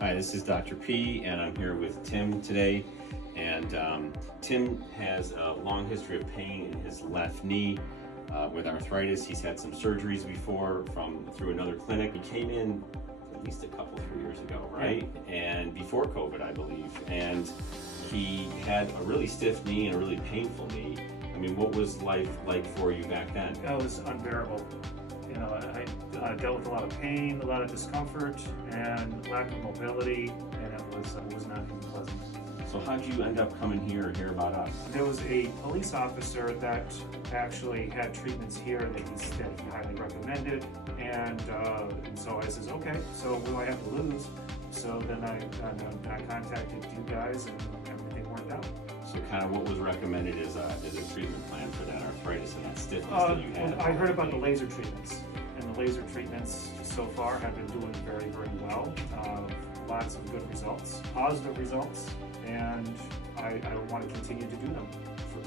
Hi, this is Dr. P, and I'm here with Tim today. And Tim has a long history of pain in his left knee with arthritis. He's had some surgeries before through another clinic. He came in at least a couple, 3 years ago, right? Yeah. And before COVID, I believe. And he had a really stiff knee and a really painful knee. I mean, what was life like for you back then? It was unbearable. You know, I dealt with a lot of pain, a lot of discomfort, and lack of mobility, and it was not even pleasant. So how'd you end up coming here or hear about us? There was a police officer that actually had treatments here that he highly recommended, and so I says, okay, so what do I have to lose? So then I contacted you guys, and everything worked out. So kind of what was recommended as a treatment plan for that arthritis and that stiffness that you had? I heard about the laser treatments, and the laser treatments so far have been doing very, very well. Lots of good results, positive results, and I want to continue to do them.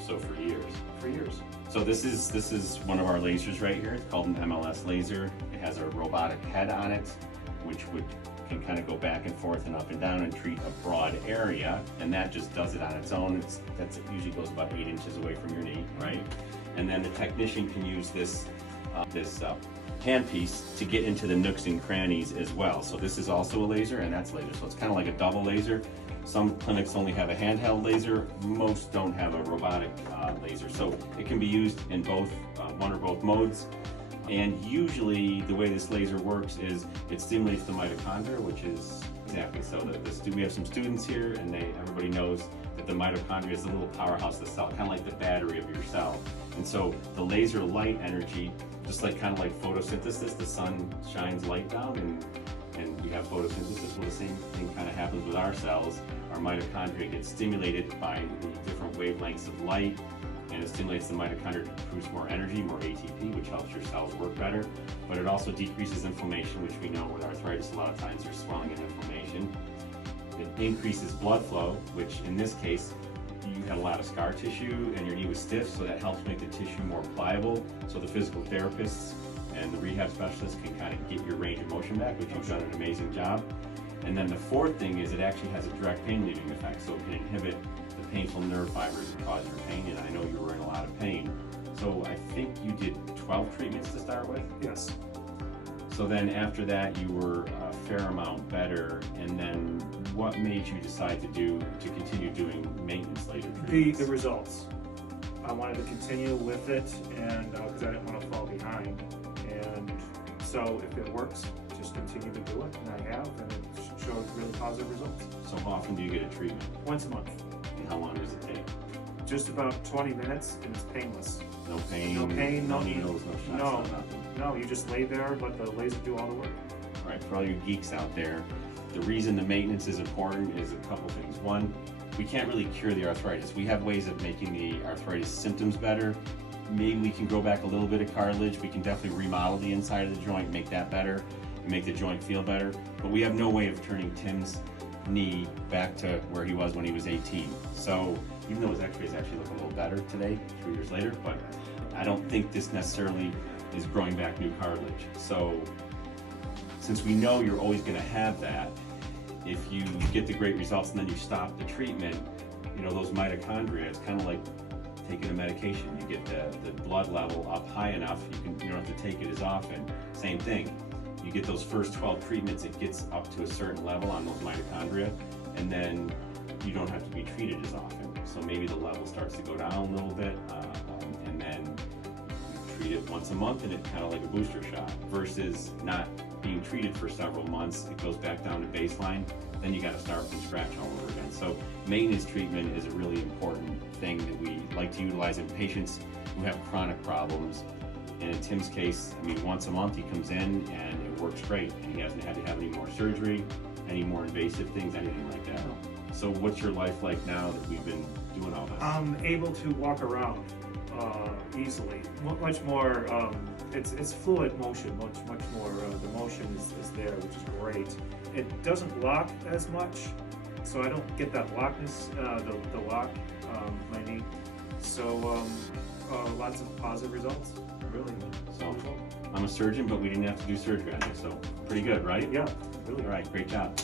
For years? For years. So this is one of our lasers right here. It's called an MLS laser. It has a robotic head on it, which can kind of go back and forth and up and down and treat a broad area, and that just does it on its own. It usually goes about 8 inches away from your knee, right? And then the technician can use this handpiece to get into the nooks and crannies as well. So this is also a laser, and that's a laser. So it's kind of like a double laser. Some clinics only have a handheld laser. Most don't have a robotic laser. So it can be used in both one or both modes. And usually the way this laser works is it stimulates the mitochondria, which is exactly so. We have some students here, and everybody knows that the mitochondria is the little powerhouse of the cell, kind of like the battery of your cell. And so the laser light energy, just like kind of like photosynthesis, the sun shines light down and we have photosynthesis. Well, the same thing kind of happens with our cells. Our mitochondria get stimulated by the different wavelengths of light, and it stimulates the mitochondria to produce more energy, more ATP, which helps your cells work better. But it also decreases inflammation, which we know with arthritis a lot of times there's swelling and inflammation. It increases blood flow, which in this case, you had a lot of scar tissue and your knee was stiff, so that helps make the tissue more pliable. So the physical therapists and the rehab specialists can kind of get your range of motion back, which you've done an amazing job. And then the fourth thing is it actually has a direct pain relieving effect, so it can inhibit the painful nerve fibers that cause your pain, and I know you were in a lot of pain. So I think you did 12 treatments to start with? Yes. So then after that you were a fair amount better, and then what made you decide to continue doing maintenance laser treatments? The results. I wanted to continue with it, and because I didn't want to fall behind. And so if it works, just continue to do it, and I have, and it showed really positive results. So how often do you get a treatment? Once a month. And how long does it take? Just about 20 minutes, and it's painless. No pain? No pain, no needles, no shots, no, nothing? No, you just lay there, let the laser do all the work. All right, for all you geeks out there, the reason the maintenance is important is a couple things. One, we can't really cure the arthritis. We have ways of making the arthritis symptoms better. Maybe we can grow back a little bit of cartilage. We can definitely remodel the inside of the joint, make that better, and make the joint feel better. But we have no way of turning Tim's knee back to where he was when he was 18. So even though his x-rays actually look a little better today, 3 years later, but I don't think this necessarily is growing back new cartilage. So since we know you're always going to have that, if you get the great results and then you stop the treatment, you know, those mitochondria, it's kind of like taking a medication. You get the blood level up high enough, you don't have to take it as often. Same thing. You get those first 12 treatments, it gets up to a certain level on those mitochondria, and then you don't have to be treated as often. So maybe the level starts to go down a little bit, and then you treat it once a month, and it's kind of like a booster shot, versus not being treated for several months. It goes back down to baseline, then you got to start from scratch all over again. So maintenance treatment is a really important thing that we like to utilize in patients who have chronic problems. And in Tim's case, I mean, once a month he comes in and it works great, and he hasn't had to have any more surgery, any more invasive things, anything like that. So what's your life like now that we've been doing all this? I'm able to walk around easily, much more, it's fluid motion, much more, the motion is there, which is great. It doesn't lock as much, so I don't get that lockness, the lock, my knee. So lots of positive results, really. So I'm a surgeon, but we didn't have to do surgery on you, so pretty good, right? Yeah, really. All right, great job.